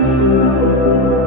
thank you